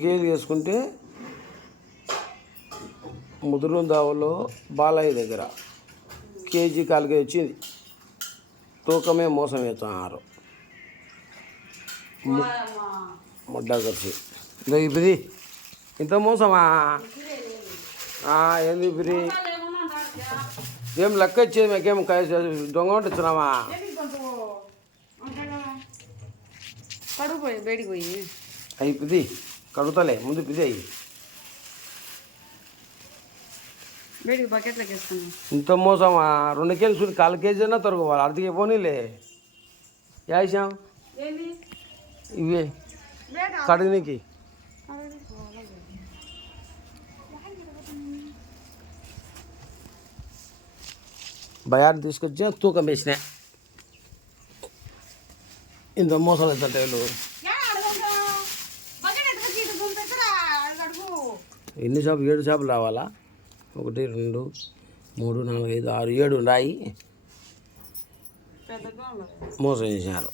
KG వేసుకుంటే ముదురుందావులో బాలయ్య దగ్గర KG కాలుకే వచ్చింది. తూకమే మోసం వేస్తున్నారు. ముడ్డ ఖర్చు ఇది ఇంత మోసమా? ఏంది ఇప్పుడు ఏం లెక్క ఇచ్చేది మాకేం దొంగ ఉంటున్నామా? అవి పిది కడుగుతలే ముందు పిది అయ్యి ఇంత మోసమా? 2 కేజీలు చూడు, 1/4 కేజీ అన్నా తొరగవాలి. అర్ధకి పోనీలే యాసాం ఇవే కడుగునికి బయారు తీసుకొచ్చి తూకం వేసిన. ఇంత మోసాలు అవుతుంటాయి. ఎన్ని షాపులు? 7 షాపులు రావాలా? 1 2 3 4 5 6 7 ఉన్నాయి. మోసం చేసినారు.